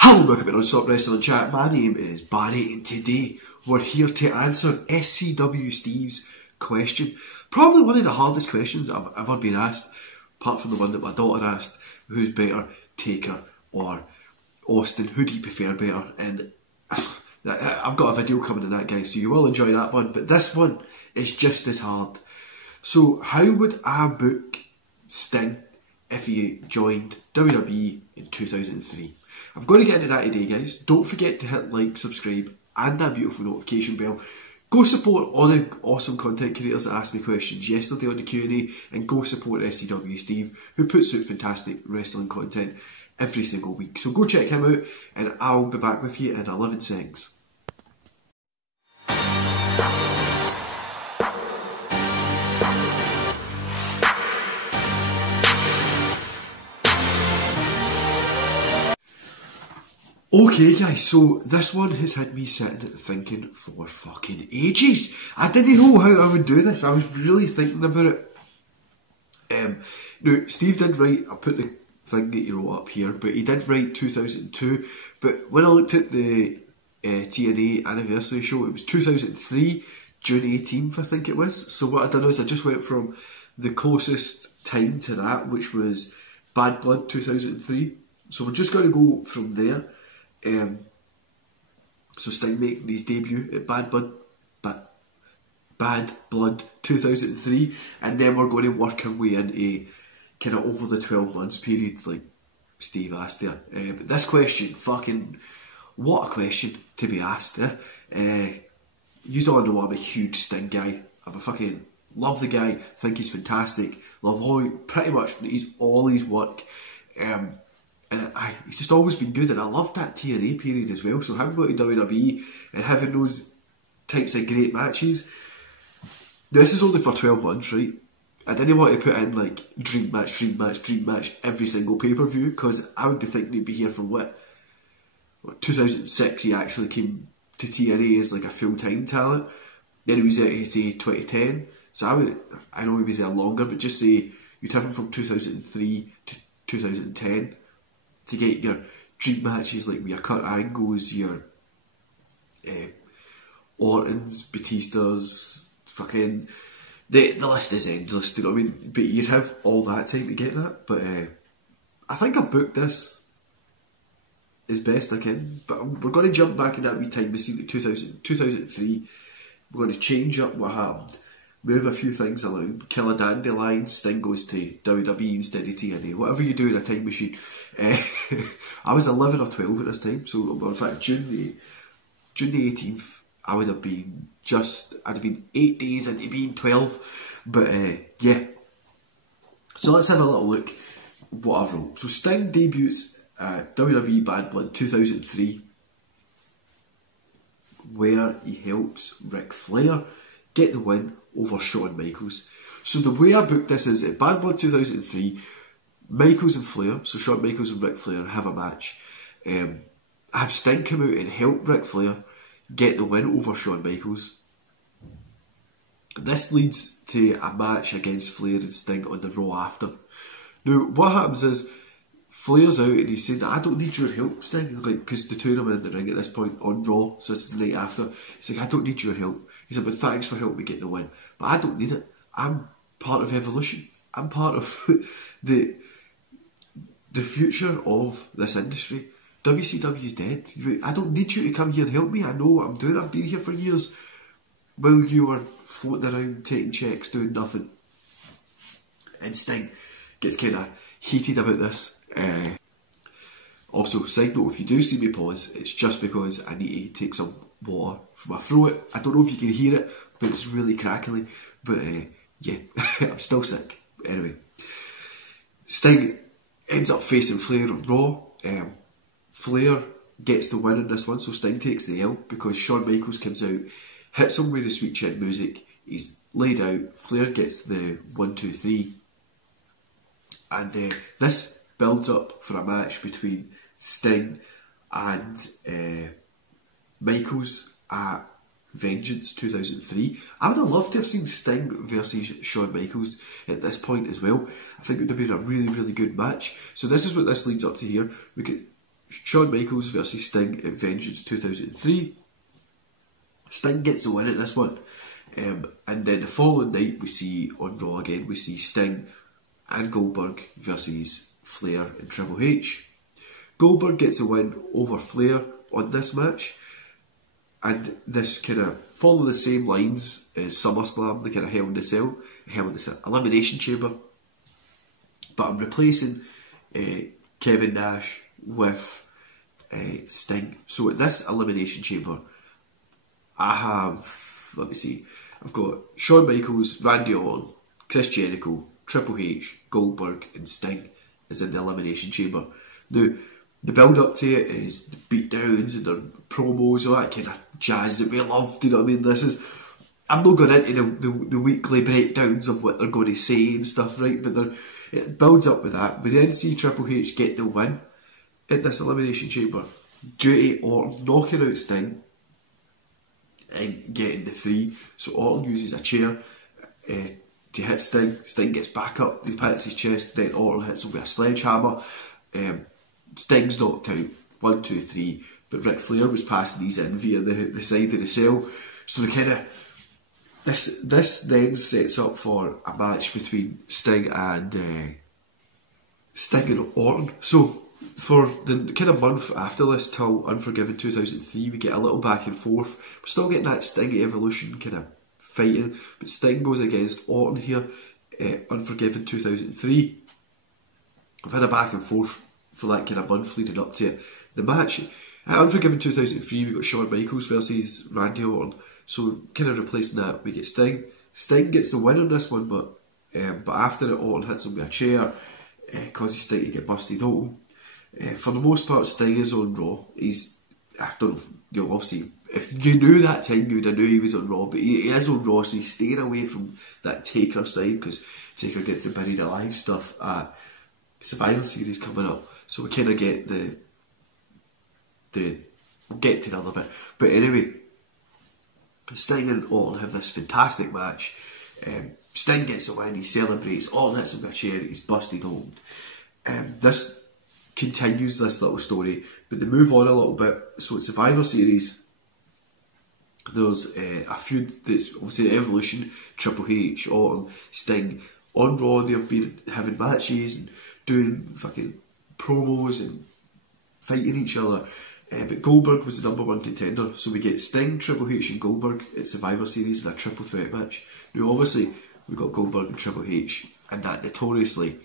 Hello, welcome to Non-Stop Wrestling Chat. My name is Barry and today we're here to answer SCWSteve's question. Probably one of the hardest questions I've ever been asked, apart from the one that my daughter asked, who's better, Taker or Austin, who do you prefer better? And I've got a video coming on that, guys, so you will enjoy that one, but this one is just as hard. So how would I book Sting if he joined WWE in 2003? I'm going to get into that today, guys. Don't forget to hit like, subscribe and that beautiful notification bell. Go support all the awesome content creators that asked me questions yesterday on the Q&A, and go support SCWSteve, who puts out fantastic wrestling content every single week. So go check him out and I'll be back with you in 11 seconds. Okay guys, so this one has had me sitting thinking for fucking ages. I didn't know how I would do this. I was really thinking about it. Now, Steve did write, I put the thing that he wrote up here, but he did write 2002. But when I looked at the TNA anniversary show, it was 2003, June 18th I think it was. So what I done is I just went from the closest time to that, which was Bad Blood 2003. So we're just going to go from there. So Sting making his debut at Bad Blood 2003, and then we're going to work our way into kind of over the 12 months period like Steve asked there. But this question, fucking what a question to be asked. You all know I'm a huge Sting guy. I'm a fucking love the guy, think he's fantastic, love pretty much all his work. And he's just always been good, and I loved that TNA period as well. So him going to WWE and having those types of great matches. This is only for 12 months, right? I didn't want to put in like dream match every single pay-per-view, because I would be thinking he'd be here for what 2006 he actually came to TNA as like a full-time talent. Then he was there, say 2010. So I know he was there longer, but just say you'd have him from 2003 to 2010. To get your dream matches like with your Kurt Angles, your Ortons, Batistas, fucking the list is endless, you know what I mean? But you'd have all that time to get that. But I think I've booked this as best I can. But we're going to jump back in that wee time machine to 2003. We're going to change up what happened, move a few things around, kill a dandelion, Sting goes to WWE instead of TNA. Whatever you do in a time machine. I was 11 or 12 at this time, so in fact June the 18th I would have been I'd have been 8 days into being 12, but yeah. So let's have a little look what I've wrote. So Sting debuts WWE Bad Blood 2003, where he helps Ric Flair get the win over Shawn Michaels. So the way I booked this is at Bad Blood 2003, Michaels and Flair, so Shawn Michaels and Ric Flair have a match. Have Sting come out and help Ric Flair get the win over Shawn Michaels. This leads to a match against Flair and Sting on the Raw after. Now what happens is Flair's out and he's saying, I don't need your help, Sting, like, because the two of them are in the ring at this point on Raw, so this is the night after. He's like, I don't need your help. He said, but thanks for helping me get the win. But I don't need it. I'm part of Evolution. I'm part of the future of this industry. WCW's dead. I don't need you to come here and help me. I know what I'm doing. I've been here for years while you were floating around taking checks, doing nothing. And Sting gets kind of heated about this. Also, side note, if you do see me pause, it's just because I need to take some water from my throat. I don't know if you can hear it, but it's really crackly. But yeah, I'm still sick. Anyway, Sting ends up facing Flair on Raw. Flair gets the win in this one, so Sting takes the L because Shawn Michaels comes out, hits him with the sweet chin music. He's laid out. Flair gets the 1, 2, 3, and this builds up for a match between Sting and Michaels at Vengeance 2003. I would have loved to have seen Sting versus Shawn Michaels at this point as well. I think it would have been a really, really good match. So this is what this leads up to here. We get Shawn Michaels versus Sting at Vengeance 2003. Sting gets the win at this one. And then the following night we see on Raw again, we see Sting and Goldberg versus Flair and Triple H. Goldberg gets the win over Flair on this match, and this kind of follow the same lines as SummerSlam, the kind of Hell in the Cell Elimination Chamber, but I'm replacing Kevin Nash with Sting. So at this Elimination Chamber, I have, let me see, I've got Shawn Michaels, Randy Orton, Chris Jericho, Triple H, Goldberg and Sting is in the Elimination Chamber. Now, the build up to it is the beatdowns and the promos, all that kind of jazz that we love, do you know what I mean? This is, I'm not going into the weekly breakdowns of what they're going to say and stuff, right? But it builds up with that. We then see Triple H get the win at this Elimination Chamber due to Orton knocking out Sting and getting the 3. So Orton uses a chair to hit Sting. Sting gets back up, he pats his chest, then Orton hits him with a sledgehammer. Sting's knocked out, 1, 2, 3, but Ric Flair was passing these in via the side of the cell. So the kind of this then sets up for a match between Sting and Orton. So for the kind of month after this till Unforgiven 2003, we get a little back and forth. We're still getting that Sting Evolution kind of fighting, but Sting goes against Orton here, Unforgiven 2003. We've had a back and forth for that kind of month leading up to it. The match at Unforgiven 2003, we got Shawn Michaels versus Randy Orton. So kind of replacing that, we get Sting. Sting gets the win on this one, but after it, Orton hits him with a chair, causes Sting to get busted open. For the most part, Sting is on Raw. I don't know, you know, obviously, if you knew that time, you would have knew he was on Raw, but he is on Raw, so he's staying away from that Taker side, because Taker gets the buried alive stuff at Survivor Series coming up. So we kind of get we'll get to another bit. But anyway, Sting and Orton have this fantastic match. Sting gets the win, he celebrates, Orton hits him with a chair, he's busted home. This continues this little story, but they move on a little bit. So at Survivor Series, there's a feud that's obviously Evolution, Triple H, Orton, Sting. On Raw, they've been having matches and doing fucking promos and fighting each other. But Goldberg was the #1 contender, so we get Sting, Triple H and Goldberg at Survivor Series in a triple threat match. Now obviously we got Goldberg and Triple H in that notoriously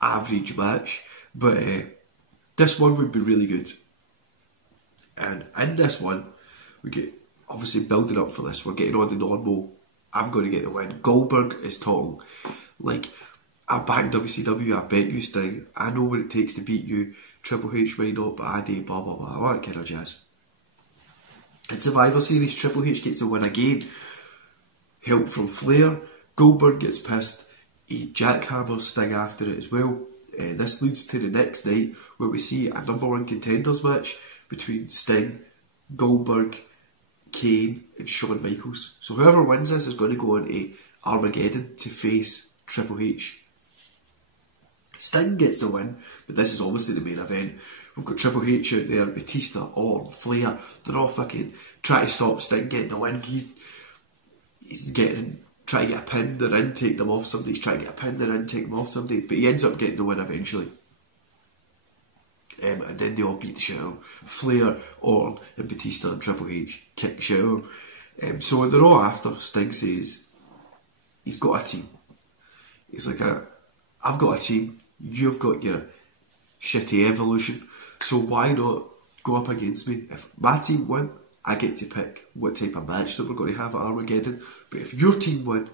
average match, but this one would be really good. And in this one, we get, obviously building up for this, we're getting on the normal, I'm going to get the win. Goldberg is talking like, I back WCW, I bet you Sting, I know what it takes to beat you, Triple H may not, but I do, blah blah blah, all that kind of jazz. In Survivor Series, Triple H gets the win again, help from Flair. Goldberg gets pissed, he jackhammers Sting after it as well. This leads to the next night where we see a #1 contenders match between Sting, Goldberg, Kane and Shawn Michaels. So whoever wins this is going to go into Armageddon to face Triple H. Sting gets the win, but this is obviously the main event. We've got Triple H out there, Batista, Orton, Flair. They're all fucking trying to stop Sting getting the win. He's trying to get a pin, they're in, take them off somebody. He's trying to get a pin, they're in, take them off somebody. But he ends up getting the win eventually. And then they all beat the shit out of him. Flair, Orton and Batista and Triple H kick the shit out of him. So they're all after. Sting says he's got a team. He's like, I've got a team, you've got your shitty Evolution, so why not go up against me? If my team win, I get to pick what type of match that we're going to have at Armageddon. But if your team win,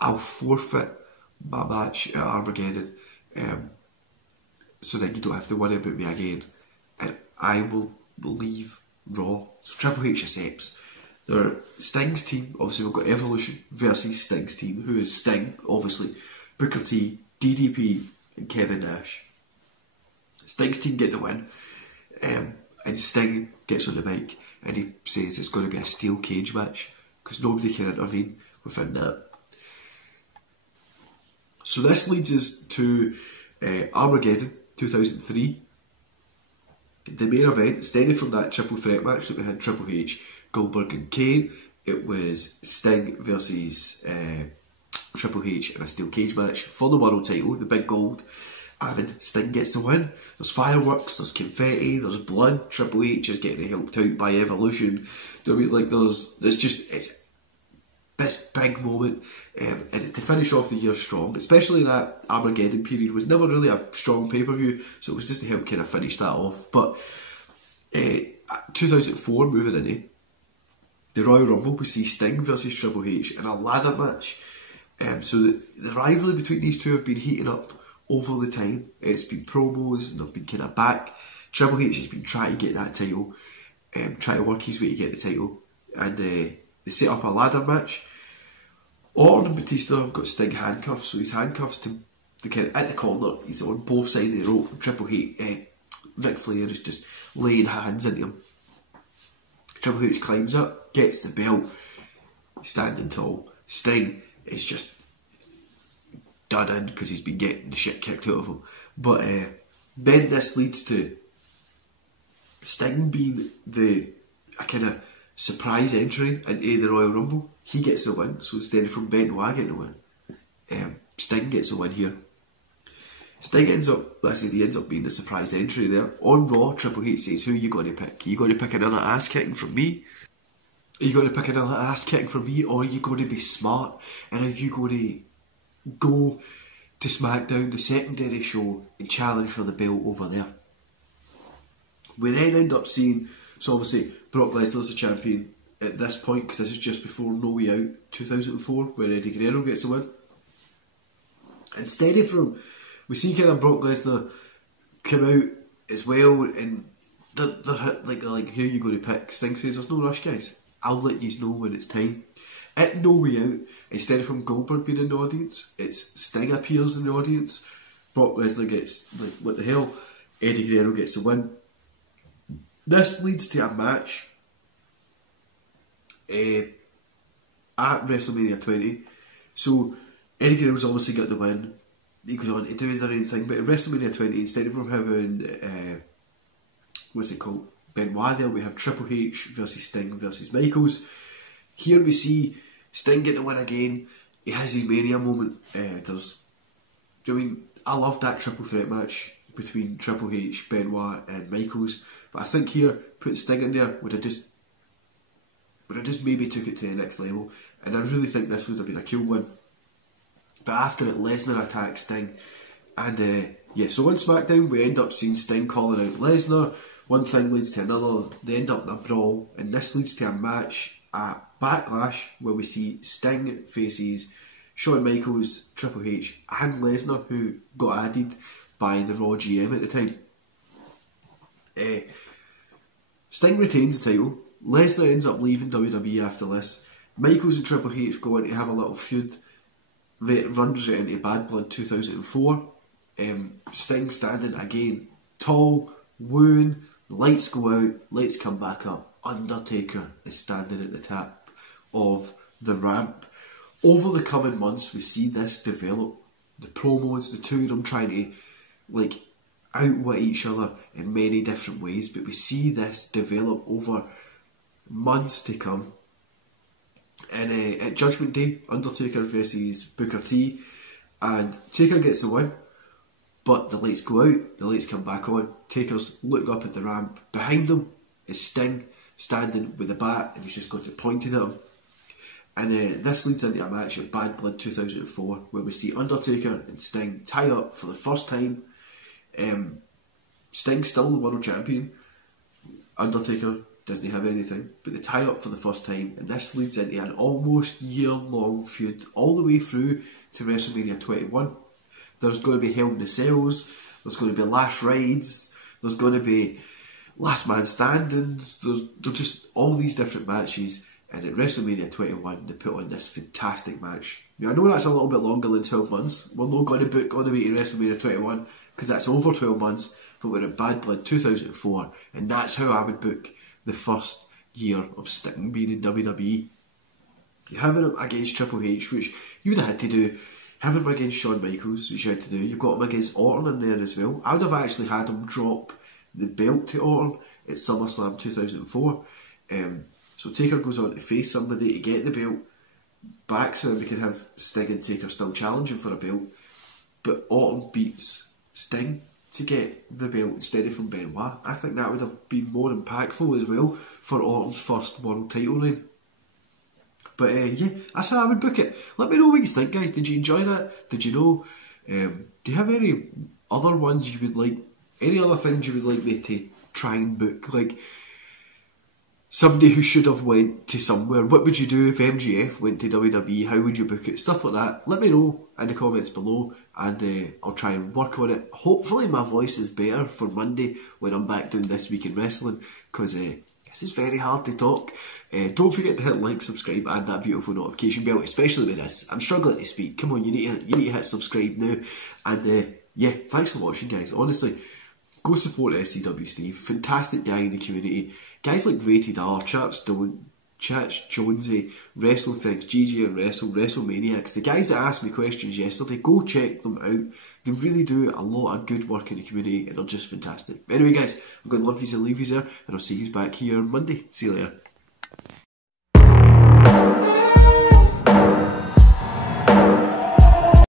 I'll forfeit my match at Armageddon. So then you don't have to worry about me again. And I will leave Raw. So Triple H accepts. They're Sting's team, obviously we've got Evolution versus Sting's team, who is Sting, obviously, Booker T, DDP and Kevin Nash. Sting's team get the win, and Sting gets on the mic and he says it's going to be a steel cage match because nobody can intervene within that. So this leads us to Armageddon 2003. The main event, steady from that triple threat match that we had, Triple H, Goldberg and Kane, it was Sting versus Triple H in a steel cage match for the world title, the big gold, and Sting gets the win. There's fireworks, there's confetti, there's blood. Triple H is getting helped out by Evolution. Do you know what I mean? Like it's this big moment, and to finish off the year strong, especially that Armageddon period was never really a strong pay-per-view, so it was just to help kind of finish that off. But 2004, moving into the Royal Rumble, we see Sting versus Triple H in a ladder match. So the rivalry between these two have been heating up over the time. It's been promos and they've been kind of back. Triple H has been trying to get that title, trying to work his way to get the title, and they set up a ladder match. Orton and Batista have got Sting handcuffs, so he's handcuffs to the kid at the corner. He's on both sides of the rope. Triple H, Ric Flair is just laying hands into him. Triple H climbs up, gets the belt, standing tall. Sting is just done in because he's been getting the shit kicked out of him. But then this leads to Sting being a kind of surprise entry into the Royal Rumble. He gets the win, so instead of from Benoit getting the win, Sting gets the win here. Sting ends up being the surprise entry there. On Raw, Triple H says, who are you going to pick? Are you going to pick another ass kicking from me? Are you going to pick another ass kicking from me, or are you going to be smart and are you going to go to SmackDown, the secondary show, and challenge for the belt over there? We then end up seeing, so obviously Brock Lesnar's the champion at this point, because this is just before No Way Out 2004, where Eddie Guerrero gets a win. Instead of from, we see kind of Brock Lesnar come out as well, and they're like who are you going to pick? Sting says, there's no rush, guys. I'll let you know when it's time. At No Way Out, instead of from Goldberg being in the audience, it's Sting appears in the audience. Brock Lesnar gets, like, what the hell? Eddie Guerrero gets the win. This leads to a match at WrestleMania 20. So Eddie Guerrero's obviously got the win. He goes on to do their own thing, but at WrestleMania 20, instead of having what's it called, Benoit there, we have Triple H versus Sting versus Michaels. Here we see Sting get the win again. He has his Mania moment. I loved that triple threat match between Triple H, Benoit and Michaels, but I think here, putting Sting in there would have just maybe took it to the next level, and I really think this would have been a cool one. But after it, Lesnar attacks Sting, and so on SmackDown we end up seeing Sting calling out Lesnar. One thing leads to another, they end up in a brawl, and this leads to a match at Backlash where we see Sting faces Shawn Michaels, Triple H and Lesnar, who got added by the Raw GM at the time. Sting retains the title. Lesnar ends up leaving WWE after this. Michaels and Triple H go on to have a little feud that runs right into Bad Blood 2004. Sting standing again, tall, wooing, lights go out, lights come back up. Undertaker is standing at the top of the ramp. Over the coming months, we see this develop. The promos, the two of them trying to outwit each other in many different ways, but we see this develop over months to come. And at Judgment Day, Undertaker versus Booker T, and Taker gets the win, but the lights go out, the lights come back on. Taker's looking up at the ramp. Behind him is Sting standing with a bat, and he's just got it pointed at him. And this leads into a match at Bad Blood 2004 where we see Undertaker and Sting tie up for the first time. Sting's still the world champion. Undertaker doesn't have anything, but they tie up for the first time, and this leads into an almost year-long feud all the way through to WrestleMania 21. There's going to be Hell in the Cells, there's going to be Last Rides, there's going to be Last Man Standings, there's just all these different matches, and at WrestleMania 21 they put on this fantastic match. Now, I know that's a little bit longer than 12 months, we're not going to book all the way to WrestleMania 21 because that's over 12 months, but we're at Bad Blood 2004, and that's how I would book the first year of Sting being in WWE. You're having him against Triple H, which you would have had to do. Having him against Shawn Michaels, which you had to do. You've got him against Orton in there as well. I would have actually had him drop the belt to Orton at SummerSlam 2004. So Taker goes on to face somebody to get the belt back so that we can have Sting and Taker still challenging for a belt. But Orton beats Sting to get the belt instead of from Benoit. I think that would have been more impactful as well for Orton's first world title reign. But yeah, that's how I would book it. Let me know what you think, guys. Did you enjoy that? Did you know? Do you have any other ones you would like? Any other things you would like me to try and book? Like somebody who should have went to somewhere. What would you do if MJF went to WWE? How would you book it? Stuff like that. Let me know in the comments below, and I'll try and work on it. Hopefully my voice is better for Monday when I'm back doing This Week in Wrestling, because this is very hard to talk. Don't forget to hit like, subscribe, and that beautiful notification bell, especially with this. I'm struggling to speak. Come on, you need to hit subscribe now. And yeah, thanks for watching, guys. Honestly, go support SCWSteve. Fantastic guy in the community. Guys like Rated R, Chats Jonesy, Wrestle Things, GG and Wrestle, WrestleManiacs. The guys that asked me questions yesterday, go check them out. They really do a lot of good work in the community and they're just fantastic. Anyway, guys, I'm going to love yous and leave yous there, and I'll see yous back here on Monday. See you later.